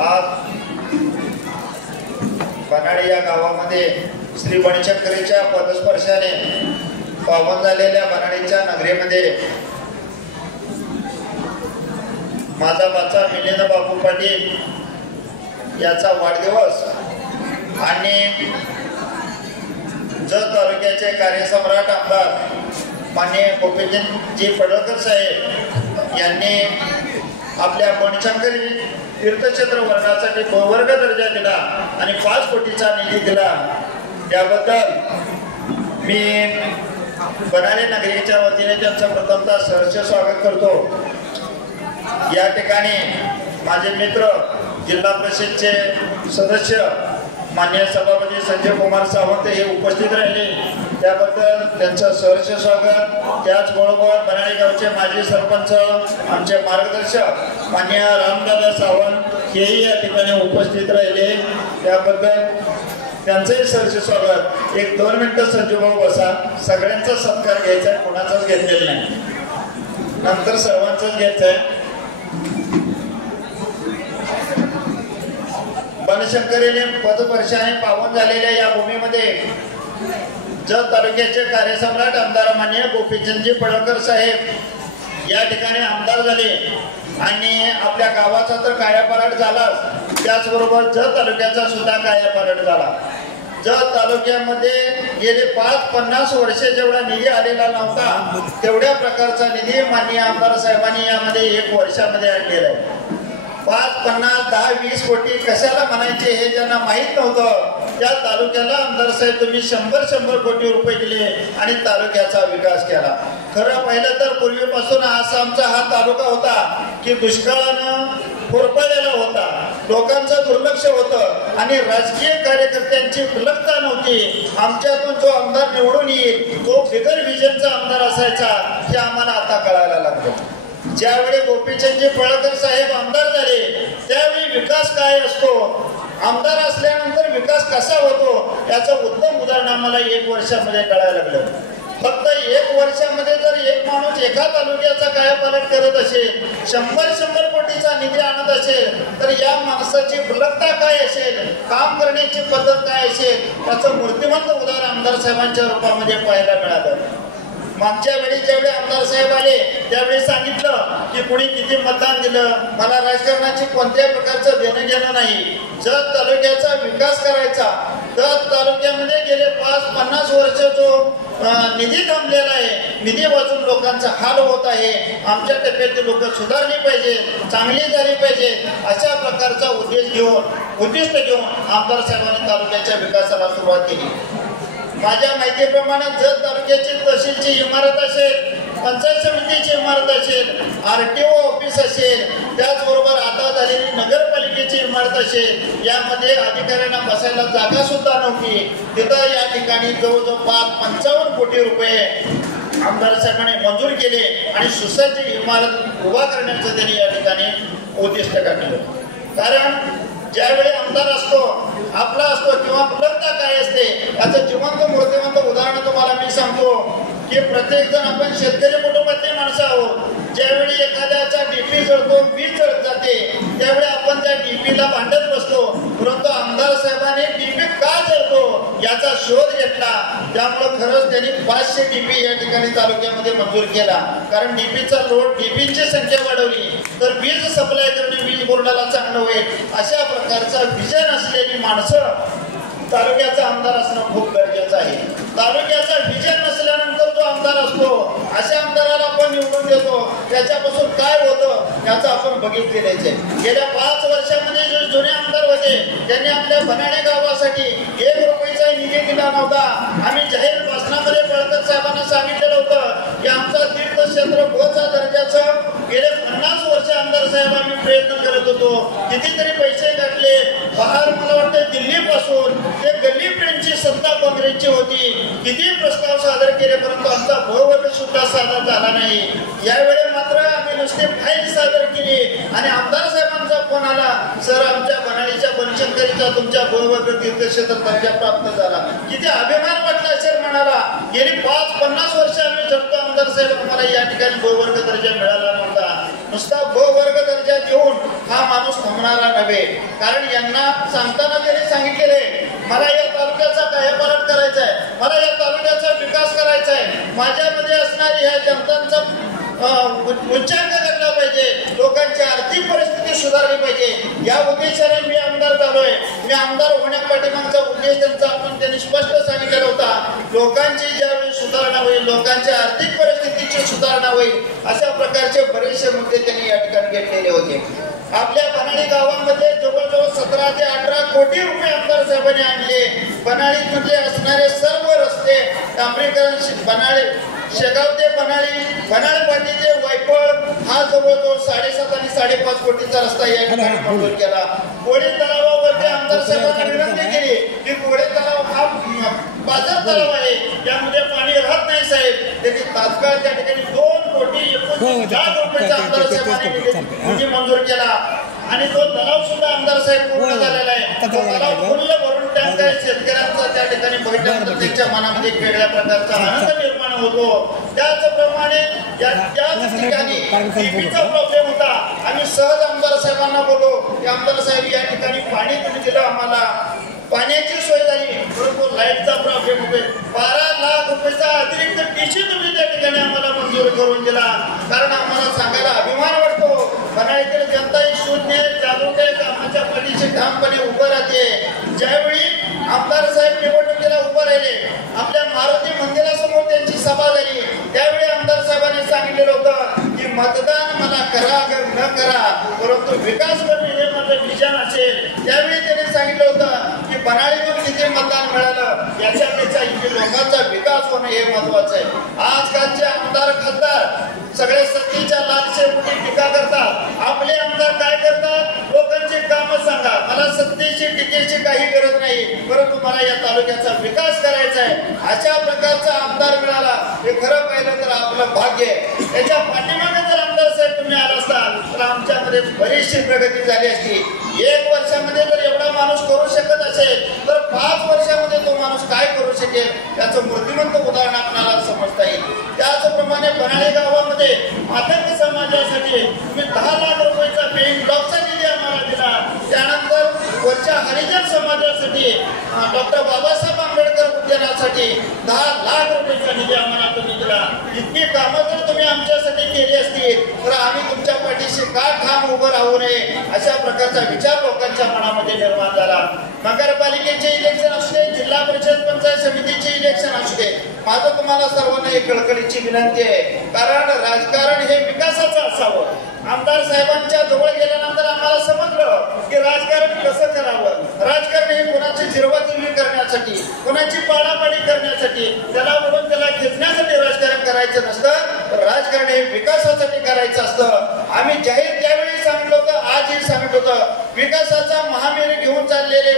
आज बनाळी या गावामध्ये श्री बणशंकरीच्या पदस्पर्शाने पावन झालेल्या बनाळीच्या नगरीमध्ये माझा बाचा मिलिंद बापू पाटील याचा वाढदिवस आणि जत तालुक्याचे कार्यसम्राट आमदार माननीय गोपीचंदजी पडळकर साहेब यांनी आपल्या बणशंकरी तीर्थक्षेत्र वर्गासाठी वर्ग दर्जा दिला आणि 5 कोटीचा निधी दिला। त्याबद्दल मी बनाळी नगरीच्या वतीने त्यांचं प्रथमतः सहर्ष स्वागत करतो। या ठिकाणी माझे मित्र जिल्हा परिषदचे सदस्य माननीय सभापती संजय कुमार सावंत हे उपस्थित राहिले, त्याबद्दल त्यांचं सहर्ष स्वागत। त्याचबरोबर बनाळी गावचे माजी सरपंच आमचे मार्गदर्शक माननीय रामदादा सावंत हेही या ठिकाणी उपस्थित राहिले, त्याबद्दल त्यांचंही सहर्ष स्वागत। 1-2 मिनिटं संजूभाऊ बसा, सगळ्यांचा सत्कार घ्यायचा आहे, कोणाचाच घेतलेला नाही, नंतर सर्वांचाच घ्यायचा आहे। बनशंकरीने पदस्पर्शाने पावन झालेल्या या भूमीमध्ये जत तालुक्याचे कार्यसम्राट आमदार माननीय गोपीचंदजी पडळकर साहेब या ठिकाणी आमदार झाले आणि आपल्या गावाचा तर कायापालट झालाच, त्याचबरोबर जत तालुक्याचा सुद्धा कायापालट झाला। जत तालुक्यामध्ये गेले 5-50 वर्षे जेवढा निधी आलेला नव्हता तेवढ्या प्रकारचा निधी माननीय आमदार साहेबांनी यामध्ये 1 वर्षामध्ये आणलेला आहे। 5, 50, 10, 20 कोटी कशाला म्हणायचे हे ज्यांना माहित नव्हतं त्या तालुक्याला आमदार साहेब तुम्ही 100 कोटी रुपये दिले आणि तालुक्याचा विकास केला। खरं पाहिलं तर पूर्वीपासून असा आमचा हा तालुका होता की दुष्काळानं होरपळलेला होता, लोकांचं दुर्लक्ष होतं आणि राजकीय कार्यकर्त्यांची उपलब्धता नव्हती। आमच्यातून जो आमदार निवडून येईल तो बिगर विजनचा आमदार असायचा हे आम्हाला आता कळायला लागलं। ज्यावेळी गोपीचंदजी पडळकर साहेब आमदार झाले त्यावेळी विकास काय असतो, आमदार असल्यानंतर विकास कसा होतो याचं उत्तम उदाहरण आम्हाला 1 वर्षामध्ये कळायला लागलं। फक्त 1 वर्षामध्ये जर एक माणूस एका तालुक्याचा कायापालट करत असेल, 100 कोटीचा निधी आणत असेल तर या माणसाची उपलब्धता काय असेल, काम करण्याची पद्धत काय असेल त्याचं मूर्तिमंत उदाहरण आमदार साहेबांच्या रूपामध्ये पाहायला मिळालं। मागच्या वेळी ज्यावेळी आमदार साहेब आले त्यावेळी सांगितलं की कुणी किती मतदान दिलं, मला राजकारणाची कोणत्याही प्रकारचं देणं घेणं नाही, जत तालुक्याचा विकास करायचा। जत तालुक्यामध्ये गेले 5-50 वर्ष जो निधी थांबलेला आहे, निधी वाचून लोकांचा हाल होत आहे, आमच्या टप्प्यातील लोक सुधारली पाहिजे, चांगली झाली पाहिजे, अशा प्रकारचा उद्दिष्ट घेऊन आमदार साहेबांनी तालुक्याच्या विकासाला सुरुवात केली। माझ्या माहितीप्रमाणे जत तालुक्याची तहसीलची इमारत असेल, पंचायत समितीची इमारत असेल, RTO ऑफिस असेल, त्याचबरोबर आता झालेली नगरपालिकेची इमारत असेल, यामध्ये अधिकाऱ्यांना बसायला जागा सुद्धा नव्हती। तिथं या ठिकाणी जवळजवळ 55 कोटी रुपये आमदार साहेबांनी मंजूर केले आणि सुसज्ज इमारत उभा करण्याचं त्यांनी या ठिकाणी उद्दिष्ट गाठलं। कारण ज्यावेळी आमदार असतो आपला असतो किंवा उपलब्धता काय असते याचं जिवंत मूर्तिमंत उदाहरण तुम्हाला मी सांगतो की प्रत्येक जण आपण शेतकरी कुटुंबातले माणसं आहोत। ज्यावेळी एखाद्याचा डीपी जळतो, वीज जळत जाते, त्यावेळी आपण त्या डीपीला भांडत बसतो, परंतु आमदार साहेबांनी डीपी का जळतो याचा शोध घेतला, त्यामुळे खरंच त्यांनी 500 डीपी या ठिकाणी तालुक्यामध्ये मंजूर केला। कारण डीपीचा लोड, डीपीची संख्या वाढवली तर वीज सप्लाय करणे वीज बोर्डाला चांगलं होईल। अशा प्रकारचा विजन असलेली माणसं तालुक्याचा आमदार असणं खूप गरजेचं आहे। तालुक्याचा विजन नसल्यानंतर जो आमदार असतो अशा आमदाराला आपण निवडून देतो, त्याच्यापासून काय होतं याचं आपण बघितलेलंच आहे। गेल्या 5 वर्षामध्ये जे जुने आमदार होते त्यांनी आपल्या बनाळे गावासाठी 1 रुपयाचा निधी दिला नव्हता। आम्ही जाहीर भाषणामध्ये पडळकर साहेबांना सांगितलेलं होतं की आमचा तीर्थक्षेत्र गोचा दर्जाचं गेले 50 वर्ष आमदार साहेब आम्ही प्रयत्न करत होतो, कितीतरी पैसे काढले, बाहेर मला वाटतं दिल्लीपासून ते गल्लीपर्यंतची सत्ता काँग्रेसची होती, किती प्रस्ताव सादर केले परंतु आमचा बहुवर्ग सुद्धा सादर झाला नाही। यावेळी मात्र आम्ही नुसते फाईल सादर केली आणि आमदार साहेबांचा फोन आला, सर आमच्या बनाळीच्या बनशंकरीचा तुमच्या बहुवर्ग तीर्थक्षेत्र दर्जा प्राप्त झाला। किती अभिमान वाटला असेल म्हणाला, गेली 5-50 वर्ष आम्ही जगतो आमदार साहेब आम्हाला या ठिकाणी बहुवर्ग दर्जा मिळाला नव्हता। नुसता बहुवर्ग दर्जा देऊन हा माणूस संपणारा नव्हे. कारण यांना सांगताना त्यांनी सांगितलेले मला या तालुक्याचा कायापालट करायचा आहे, मला या तालुक्याचा विकास करायचा आहे, माझ्यामध्ये असणारी ह्या जनतांचा उच्चांक करला पाहिजे, लोकांची आर्थिक परिस्थिती सुधारली पाहिजे. या उद्देशाने मी आमदार झालोय. मी आमदार होण्यापाठीमागचा उद्देश त्यांनी स्पष्ट सांगितलेला होता. लोकांची ज्यावेळी सुधारणा होईल, लोकांच्या आर्थिक परिस्थितीची सुधारणा होईल, अशा प्रकारचे बरेचसे मुद्दे त्यांनी या ठिकाणी घेतलेले होते. आपल्या बनाळी गावामध्ये जवळजवळ 17 ते 18 कोटी रुपये आमदार साहेबांनी आणले. बनाळीमध्ये असणारे सर्व रस्ते डांबरीकरण, बनाळी शेगाव ते बनाळ पाटी ते वैपळ हा जवळजवळ 7.5 आणि 5.5 कोटीचा रस्ता या ठिकाणी मंजूर केला. कोळी तलावावरती आमदार साहेबांना विनंती केली की कोळी तलाव हा बाजार तलाव आहे, यामध्ये पाणी राहत नाही साहेब. त्यांनी तात्काळ त्या ठिकाणी 2 कोटी 29 लाख रुपयाचा आमदार साहेबांनी मंजूर केला. आणि तो तलाव सुद्धा आमदार साहेब पूर्ण झालेला आहे. तो तलाव फुल्ल भरून टँक आहे. शेतकऱ्यांचा त्या ठिकाणी बैठक त्यांच्या मनामध्ये वेगळ्या प्रकारचा आनंद निर्माण होतो. त्याचप्रमाणे त्याच ठिकाणी टीबीचा प्रॉब्लेम होता. आम्ही सहज आमदार साहेबांना बोललो की आमदार साहेब या ठिकाणी पाणी तुम्ही दिलं, आम्हाला पाण्याची सोय झाली, परंतु लाईटचा प्रॉब्लेम होतोय. 12 लाख रुपयाचा अतिरिक्त टीसी तुम्ही त्या ठिकाणी आम्हाला मंजूर करून दिला. कारण आम्हाला सांगायला अभिमान वाटतो, बनाळीतील जनता ही शून्य जागरूक आहे, कामाच्या पाठीशी ठामपणे उभं राहते. ज्यावेळी आमदार साहेब निवडणुकीला उभं राहिले, आपल्या मारुती मंदिरासमोर त्यांची सभा झाली, त्यावेळी आमदार साहेबांनी सांगितलेलं होतं की मतदान मला करा अगर न करा, परंतु विकास करणे हे माझं विजन असेल. त्यावेळी त्यांनी सांगितलं होतं की बनाळीतून किती मतदान मिळालं याच्यापेक्षा इथे लोकांचा विकास होणं हे महत्वाचं आहे. आजकालचे आमदार खासदार सगळे सत्तेच्या लालसेपोटी टीका करतात. आपले आमदार काय करतात? लोकांची कामं सांगा, मला सत्तेची टीकेची काही गरज नाही, परंतु मला या तालुक्याचा विकास करायचा आहे. अशा प्रकारचा आमदार मिळाला हे खरं पाहिलं तर आपलं भाग्य आहे. त्याच्या पाठीमागे जर आमदार साहेब तुम्ही आला असता तर आमच्यामध्ये बरीचशी प्रगती झाली असती. 1 वर्षामध्ये जर एवढा माणूस करू शकत असेल तर 5 वर्षामध्ये तो माणूस काय करू शकेल त्याचं मूर्तिमंत उदाहरण आपल्याला समजता येईल. त्याचप्रमाणे बनाळी गावामध्ये मातंग समाजासाठी तुम्ही 10 लाख रुपयाचा पेइंग ब्लॉकचा निधी आम्हाला दिला. त्यानंतर वरच्या हरिजन समाजासाठी डॉक्टर बाबासाहेब आंबेडकर उद्यानासाठी 10 लाख रुपयाचा निधी आम्हाला तुम्ही दिला. इतकी कामं जर तुम्ही आमच्यासाठी केली असती तर आम्ही तुमच्या पाठीशी का ठाम उभं राहू नये अशा प्रकारचा विचार लोकांच्या मनामध्ये निर्माण झाला. नगरपालिकेचे इलेक्शन असू दे, जिल्हा परिषद पंचायत समितीचे इलेक्शन असू दे, माझं तुम्हाला सर्वांना एक कळकळीची विनंती आहे. कारण राजकारण हे विकासाचं असावं. आमदार साहेबांच्या जवळ गेल्यानंतर आम्हाला समजलं की राजकारण कसं करावं. राजकारण हे कोणाची जिरवाजिरवी करण्यासाठी, कोणाची पाडापाडी करण्यासाठी, त्याला म्हणून त्याला खेचण्यासाठी राजकारण करायचं नसतं, तर राजकारण हे विकासासाठी करायचं असतं. आम्ही जाहीर त्यावेळी सांगितलं होतं, आजही सांगितलं होतं, विकासाचा महामेरू घेऊन चाललेले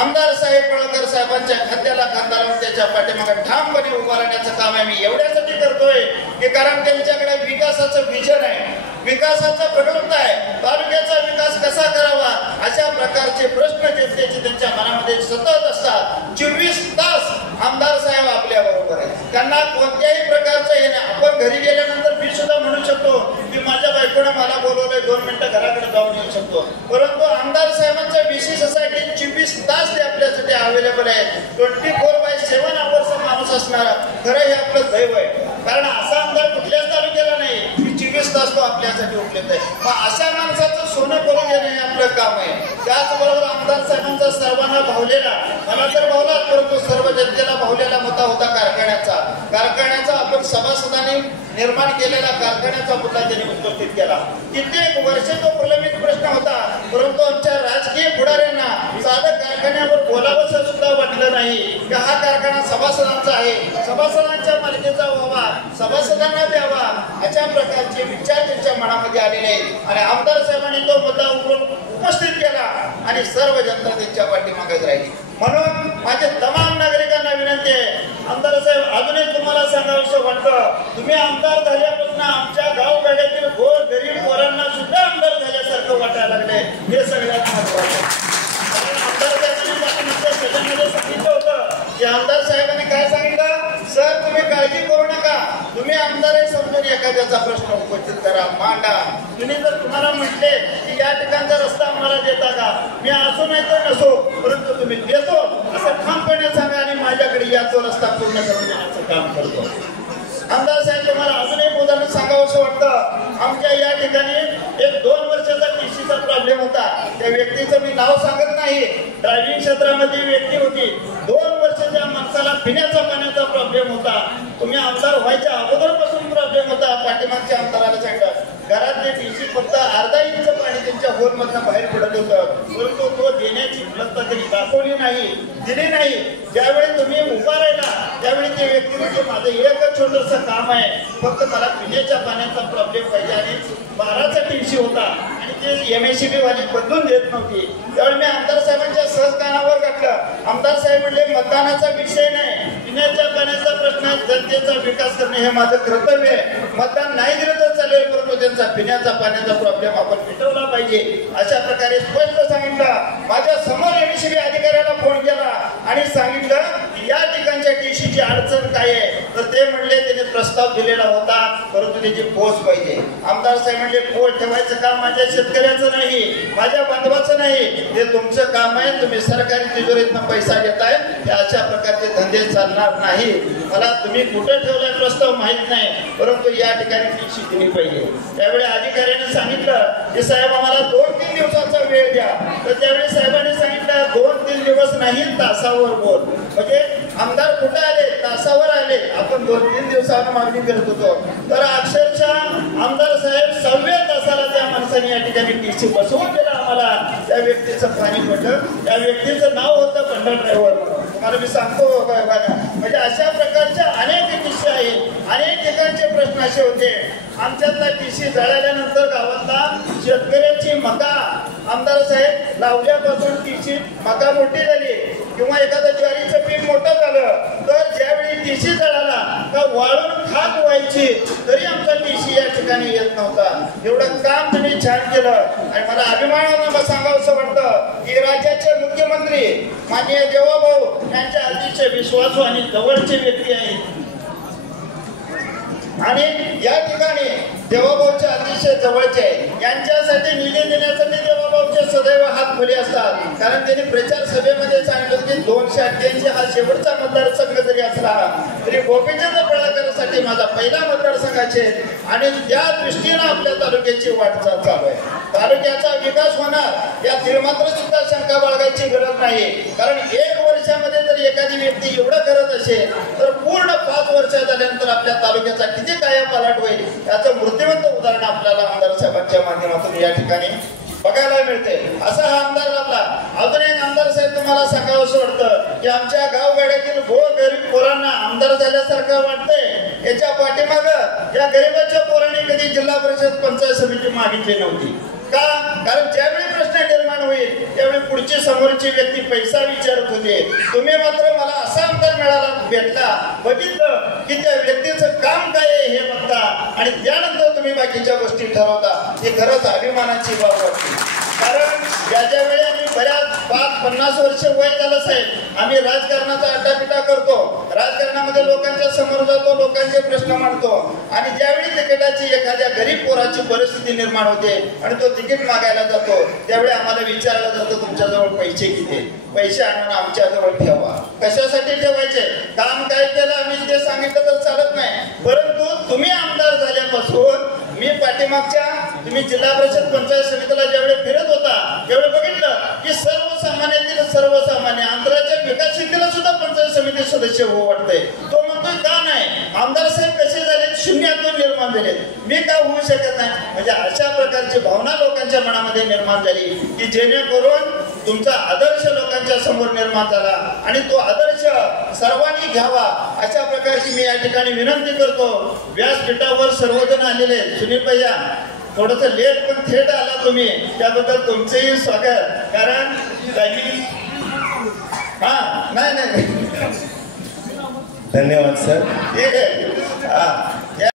आमदार साहेब पळकर साहेबांच्या खांद्याला खांदा लावून त्याच्या पाठीमागे ठामपणे उभा राहण्याचं काम आम्ही एवढ्यासाठी करतोय की कारण त्यांच्याकडे विकासाचं विजन आहे, विकासाचा प्रगल्भता आहे. तालुक्याचा विकास कसा करावा अशा प्रकारचे प्रश्न जनतेचे त्यांच्या मनामध्ये सतत असतात. 24 तास आमदार साहेब आपल्या बरोबर आहे. त्यांना कोणत्याही प्रकारचं हे नाही. आपण घरी गेल्यानंतर मी सुद्धा म्हणू शकतो की माझ्या बायकोने मला बोलवलंय, 2 मिनिटं घराकडे जाऊन येऊ शकतो, परंतु आमदार साहेबांचा विशेष असा आहे की 24 तास ते आपल्यासाठी अवेलेबल आहे. 24/7 अवर्स माणूस असणारा खरं हे आपलं दैव आहे. कारण असा आमदार कुठल्याच तालुक्याला नाही की 24 तास तो आपल्यासाठी उपलब्ध आहे. मग अशा माणसाचं सोनं करून घेणं हे आपलं काम आहे. त्याचबरोबर आमदार साहेबांचा सर्वांना भावलेला, मला तर भावला, परंतु सर्व जनतेला भावलेला मुद्दा होता कारखान्याचा आपण सभासदांनी निर्माण केलेला कारखान्याचा मुद्दा त्यांनी उपस्थित केला. कित्येक वर्ष तो प्रलंबित प्रश्न होता, परंतु आमच्या राजकीय पुढाऱ्यांना साधं कारखान्यावर बोलावंसं सुद्धा वाटलं नाही की हा कारखाना सभासदांचा आहे, सभासदांच्या मालकीचा व्हावा, सभासदांना द्यावा, अशा प्रकारचे विचार त्यांच्या मनामध्ये आलेले आहेत. आणि आमदार साहेबांनी तो मुद्दा उपस्थित केला आणि सर्व जनता त्यांच्या पाठीमागेच राहिली. म्हणून माझे तमाम नागरिकांना विनंती आहे, आमदार साहेब अजून एक तुम्हाला सांगावंसं वाटतं, तुम्ही आमदार झाल्यापासून आमच्या गावगाड्यातील गोर गरीब पोरांना सुद्धा आमदार झाल्यासारखं वाटायला लागले. हे सगळ्यात महत्वाचं. आमदार साहेबांनी सदनामध्ये सांगितलं होतं की आमदार साहेबांनी काय सांगितलं, सर तुम्ही काळजी करू नका, तुम्ही आमदार समजून एखाद्याचा प्रश्न उपस्थित करा, मांडा. तुम्ही जर तुम्हाला म्हटले की या ठिकाणचा रस्ता आम्हाला मी असो नाही तर नसो, परंतु तुम्ही देतो असं ठामपणे सांगा आणि माझ्याकडे या तो रस्ता पूर्ण करून देण्याचं काम करतो. आमदार साहेब, तुम्हाला अजून एक उदाहरण सांगावं असं वाटतं. आमच्या या ठिकाणी एक 2 वर्षाचा टीसीचा प्रॉब्लेम होता. त्या व्यक्तीचं मी नाव सांगत नाही. ड्रायव्हिंग क्षेत्रामध्ये व्यक्ती होती. 2 वर्षाच्या माणसाला पिण्याचा पाण्याचा प्रॉब्लेम होता. तुम्ही आमदार व्हायच्या अगोदरपासून प्रॉब्लेम होता. पाठीमागच्या आमदाराला सांगितलं घरातले टीसी फक्त अर्धा इंच पाणी त्यांच्या होलमधनं बाहेर पडत होतं, परंतु तो देण्याची व्यवस्था त्यांनी दाखवली नाही, दिली नाही. ज्यावेळी तुम्ही उभा राहिला त्यावेळी ते व्यक्ती म्हणजे माझं एकच छोटंसं काम आहे, फक्त मला पिण्याच्या पाण्याचा प्रॉब्लेम पाहिजे आणि 12चा टीसी होता आणि ते MSCB वाली बदलून देत नव्हती. त्यावेळी मी आमदार साहेबांच्या सहकारावर घातलं. आमदार साहेब म्हणले मतदानाचा विषय नाही, पिण्याच्या पाण्याचा प्रश्न, जनतेचा विकास करणे हे माझं कर्तव्य आहे. मतदान नाही दिलं तर चालेल, परंतु त्यांचा पिण्याचा पाण्याचा प्रॉब्लेम आपण मिटवला पाहिजे अशा प्रकारे स्पष्ट सांगितलं. माझ्या समोर MSCB अधिकाऱ्याला फोन केला आणि सांगितलं की या ठिकाणच्या टीसीची अडचण काय आहे, तर ते म्हणले त्याने प्रस्ताव दिलेला होता, परंतु त्याची पोच पाहिजे. आमदार साहेब म्हणले पोच ठेवायचं काम माझ्या शेतकऱ्याचं नाही, माझ्या बांधवाचं नाही, ते तुमचं काम आहे. तुम्ही सरकारी तिजोरीतनं पैसा घेताय, अशा प्रकारचे धंदे चालणार नाही. मला तुम्ही कुठे ठेवलाय प्रस्ताव माहित नाही, परंतु या ठिकाणी टीसी दिली पाहिजे. त्यावेळी अधिकाऱ्याने सांगितलं की साहेब आम्हाला 2-3 दिवसाचा वेळ द्या. तर त्यावेळी साहेबांनी सांगितलं 2-3 दिवस नाही, तासावर बोल. म्हणजे आमदार कुठे आले, तासावर आले. आपण 2-3 दिवसावर मागणी करत होतो, तर अक्षरशः आमदार साहेब 6व्या तासाला त्या माणसाने या ठिकाणी टीसी बसवून दिला आम्हाला. त्या व्यक्तीचं पाणी पडलं. त्या व्यक्तीचं नाव होतं पंढर ड्रायव्हर. तुम्हाला मी सांगतो म्हणजे अशा प्रकारच्या अनेक टीसी आहेत. अनेक ठिकाणचे प्रश्न असे होते. आमच्यातला टीसी जळाल्यानंतर गावातला शेतकऱ्याची मका आमदार साहेब लावल्यापासून टीसी मका मोठी झाली किंवा एखादं ज्वारीचं पीक मोठं झालं, तर ज्यावेळी टीसी जळाला का वाळून खाक व्हायची, तरी आमचा टीसी या ठिकाणी येत नव्हता. एवढं काम तुम्ही छान केलं आणि मला अभिमानानं सांगावं असं वाटतं की राज्याचे मुख्यमंत्री माननीय देवाभाऊ यांच्या अतिशय विश्वासू आणि जवळचे व्यक्ती आहेत आणि या ठिकाणी देवाभाऊच्या अतिशय जवळचे आहे. यांच्यासाठी निधी देण्यासाठी देवाभाऊचे सदैव हात खुले असतात. कारण त्यांनी प्रचार सभेमध्ये सांगितलं की 288 हा शेवटचा मतदारसंघ जरी असला तरी गोपीचंद पळाकरसाठी माझा पहिला मतदारसंघाचे आणि त्या दृष्टीनं आपल्या तालुक्याची वाटचाल चालू आहे. तालुक्याचा विकास होणार यात मात्र सुद्धा शंका बाळगायची गरज नाही. कारण 1 वर्षामध्ये जर एखादी व्यक्ती एवढं करत असेल तर पूर्ण 5 वर्ष झाल्यानंतर आपल्या तालुक्याचा किती कायापालट होईल याचं मूर्तिमंत उदाहरण आपल्याला आमदार साहेबांच्या माध्यमातून या ठिकाणी बघायला मिळते. असा हा आमदार आपला. अजून एक आमदार साहेब तुम्हाला सांगावं असं वाटतं की आमच्या गावगाड्यातील गरीब पोरांना आमदार झाल्यासारखं वाटतंय. याच्या पाठीमाग या गरिबाच्या पोरांनी कधी जिल्हा परिषद पंचायत समिती मागितली नव्हती. का? कारण ज्यावेळी प्रश्न निर्माण होईल त्यावेळी पुढची समोरची व्यक्ती पैसा विचारत होते. तुम्ही मात्र मला असा आमदार मिळाला भेटला, बघितलं की त्या व्यक्तीचं काम काय आहे हे बघता आणि त्यानंतर तुम्ही बाकीच्या गोष्टी ठरवता. ही खरंच अभिमानाची बाब वाटते. कारण ज्याच्या वेळी आम्ही बऱ्याच 50 वर्ष वय झालं साहेब, आम्ही राजकारणाचा अड्डापिटा करतो, राजकारणामध्ये लोकांच्या समोर जातो, लोकांचे प्रश्न मांडतो आणि ज्यावेळी तिकिटाची एखाद्या गरीब पोराची परिस्थिती निर्माण होते आणि तो तिकीट मागायला जातो त्यावेळी आम्हाला विचारलं जातं तुमच्याजवळ पैसे किती, पैसे आणून आमच्याजवळ ठेवा. कशासाठी ठेवायचे, काम काय केलं आम्ही ते सांगितलं तर चालत नाही. परंतु तुम्ही आमदार झाल्यापासून मी पाठीमागच्या तुम्ही जिल्हा परिषद पंचायत समितीला ज्यावेळी फिरत होता त्यावेळी बघितलं की सर्वसामान्यातील सर्वसामान्य आंतराच्या विकासितेला सुद्धा पंचायत समिती सदस्य हो वाटतंय. तो म्हणतोय का नाही, आमदार साहेब कसे झाले, शून्यातून निर्माण झाले, मी का होऊ शकत नाही. म्हणजे अशा प्रकारची भावना लोकांच्या मनामध्ये निर्माण झाली की जेणेकरून तुमचा आदर्श लोकांच्या समोर निर्माण झाला आणि तो आदर्श सर्वांनी घ्यावा अशा प्रकारची मी या ठिकाणी विनंती करतो. व्यासपीठावर सर्वजण आलेले. सुनील भैया थोडस लेट पण थेट आला तुम्ही, त्याबद्दल तुमचेही स्वागत. कारण नाही धन्यवाद सर. ठीक आहे.